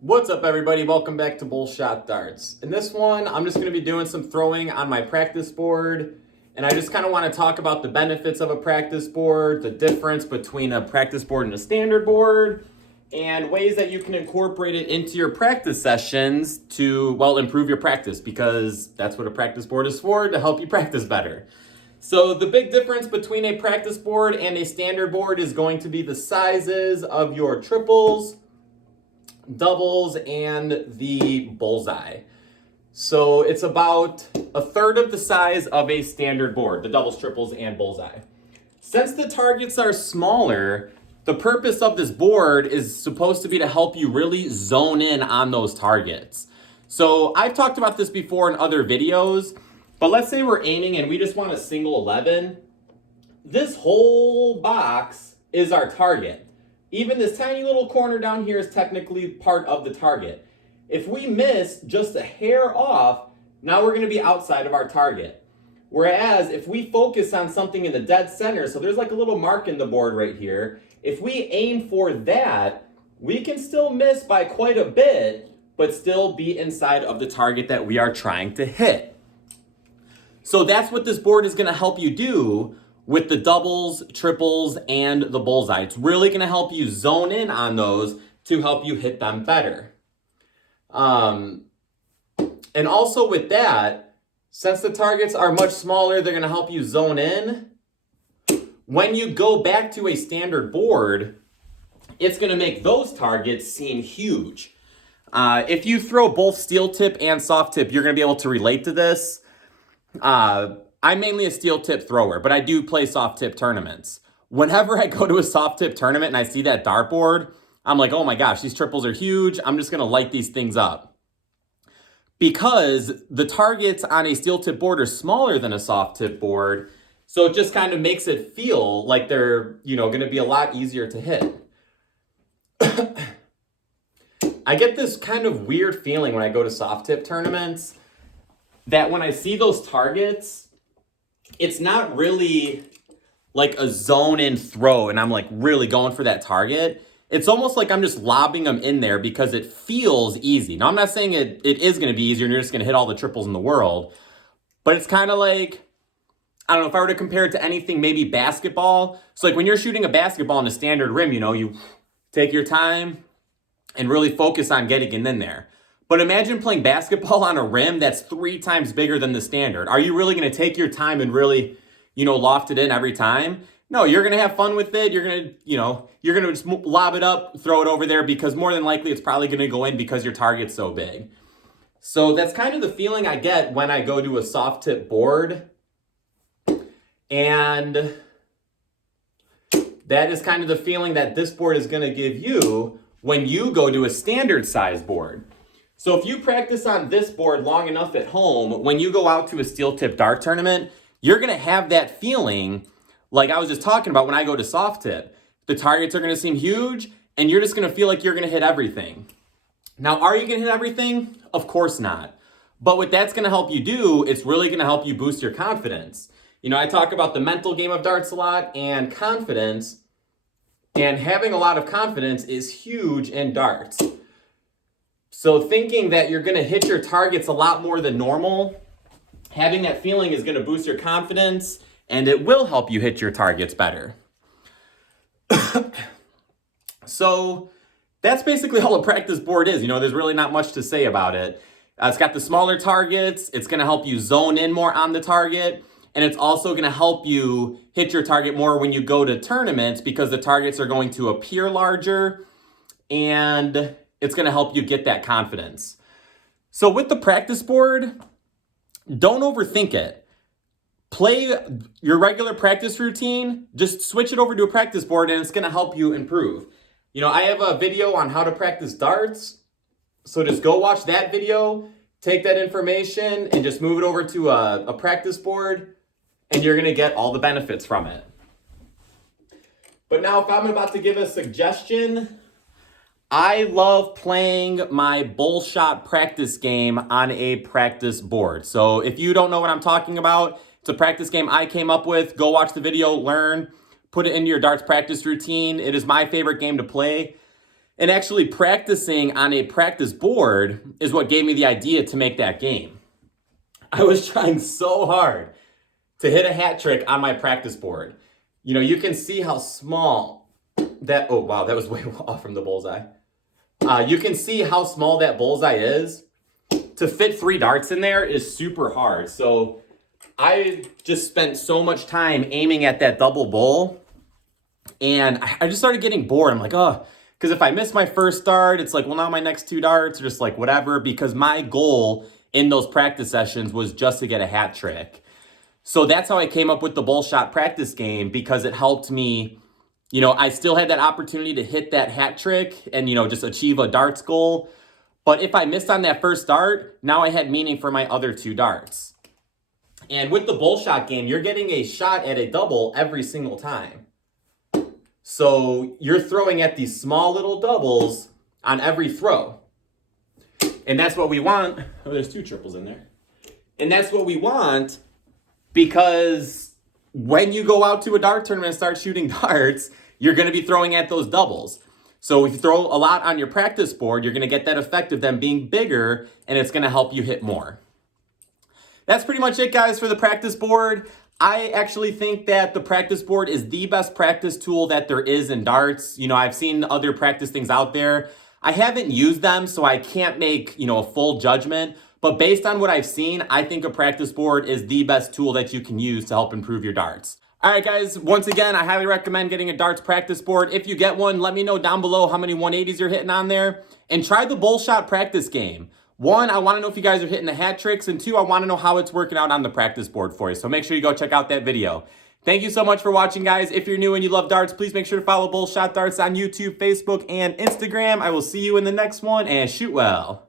What's up, everybody? Welcome back to Bullshot Darts. In this one, I'm just going to be doing some throwing on my practice board, and I just kind of want to talk about the benefits of a practice board, the difference between a practice board and a standard board, and ways that you can incorporate it into your practice sessions to, well, improve your practice, because that's what a practice board is for, to help you practice better. So the big difference between a practice board and a standard board is going to be the sizes of your triples, doubles, and the bullseye. So it's about a third of the size of a standard board, the doubles, triples, and bullseye. Since the targets are smaller, the purpose of this board is supposed to be to help you really zone in on those targets. So I've talked about this before in other videos, but let's say we're aiming and we just want a single 11. This whole box is our target. Even this tiny little corner down here is technically part of the target. If we miss just a hair off, now we're going to be outside of our target. Whereas if we focus on something in the dead center, so there's like a little mark in the board right here, if we aim for that, we can still miss by quite a bit, but still be inside of the target that we are trying to hit. So that's what this board is going to help you do with the doubles, triples, and the bullseye. It's really going to help you zone in on those to help you hit them better. And also with that, since the targets are much smaller, they're going to help you zone in. When you go back to a standard board, it's going to make those targets seem huge. If you throw both steel tip and soft tip, you're going to be able to relate to this. I'm mainly a steel tip thrower, but I do play soft tip tournaments. Whenever I go to a soft tip tournament and I see that dartboard, I'm like, oh my gosh, these triples are huge. I'm just going to light these things up. Because the targets on a steel tip board are smaller than a soft tip board, so it just kind of makes it feel like they're, going to be a lot easier to hit. I get this kind of weird feeling when I go to soft tip tournaments that when I see those targets, it's not really like a zone in throw and I'm like really going for that target. It's almost like I'm just lobbing them in there because it feels easy. Now, I'm not saying it is going to be easier and you're just going to hit all the triples in the world, but it's kind of like, I don't know, if I were to compare it to anything, maybe basketball. So like when you're shooting a basketball in a standard rim, you take your time and really focus on getting it in there. But imagine playing basketball on a rim that's 3 times bigger than the standard. Are you really going to take your time and really, loft it in every time? No, you're going to have fun with it. You're going to just lob it up, throw it over there, because more than likely it's probably going to go in because your target's so big. So that's kind of the feeling I get when I go to a soft tip board. And that is kind of the feeling that this board is going to give you when you go to a standard size board. So if you practice on this board long enough at home, when you go out to a steel tip dart tournament, you're going to have that feeling like I was just talking about when I go to soft tip. The targets are going to seem huge and you're just going to feel like you're going to hit everything. Now, are you going to hit everything? Of course not. But what that's going to help you do, it's really going to help you boost your confidence. I talk about the mental game of darts a lot and confidence, and having a lot of confidence is huge in darts. So thinking that you're going to hit your targets a lot more than normal, having that feeling is going to boost your confidence and it will help you hit your targets better. So that's basically all a practice board is. There's really not much to say about it. It's got the smaller targets. It's going to help you zone in more on the target. And it's also going to help you hit your target more when you go to tournaments because the targets are going to appear larger and it's going to help you get that confidence. So with the practice board, don't overthink it. Play your regular practice routine, just switch it over to a practice board and it's going to help you improve. I have a video on how to practice darts. So just go watch that video, take that information and just move it over to a practice board and you're going to get all the benefits from it. But now if I'm about to give a suggestion, I love playing my Bullshot practice game on a practice board. So if you don't know what I'm talking about, it's a practice game I came up with. Go watch the video, learn, put it into your darts practice routine. It is my favorite game to play. And actually practicing on a practice board is what gave me the idea to make that game. I was trying so hard to hit a hat trick on my practice board. You know, you can see how small that, oh wow, that was way off from the bullseye. You can see how small that bullseye is. To fit 3 darts in there is super hard. So I just spent so much time aiming at that double bull, and I just started getting bored. I'm like, oh, because if I miss my first dart, it's like, well, now my next 2 darts are just like whatever, because my goal in those practice sessions was just to get a hat trick. So that's how I came up with the Bullshot practice game, because it helped me, you know, I still had that opportunity to hit that hat trick and, you know, just achieve a darts goal. But if I missed on that first dart, now I had meaning for my other 2 darts. And with the Bullshot game, you're getting a shot at a double every single time. So you're throwing at these small little doubles on every throw. And that's what we want. Oh, there's 2 triples in there. And that's what we want, because when you go out to a dart tournament and start shooting darts, you're going to be throwing at those doubles. So if you throw a lot on your practice board, you're going to get that effect of them being bigger, and it's going to help you hit more. That's pretty much it, guys, for the practice board. I actually think that the practice board is the best practice tool that there is in darts. You know, I've seen other practice things out there. I haven't used them, so I can't make, you know, a full judgment. But based on what I've seen, I think a practice board is the best tool that you can use to help improve your darts. All right, guys, once again, I highly recommend getting a darts practice board. If you get one, let me know down below how many 180s you're hitting on there. And try the Bullshot practice game. 1, I want to know if you guys are hitting the hat tricks. And 2, I want to know how it's working out on the practice board for you. So make sure you go check out that video. Thank you so much for watching, guys. If you're new and you love darts, please make sure to follow Bullshot Darts on YouTube, Facebook, and Instagram. I will see you in the next one, and shoot well.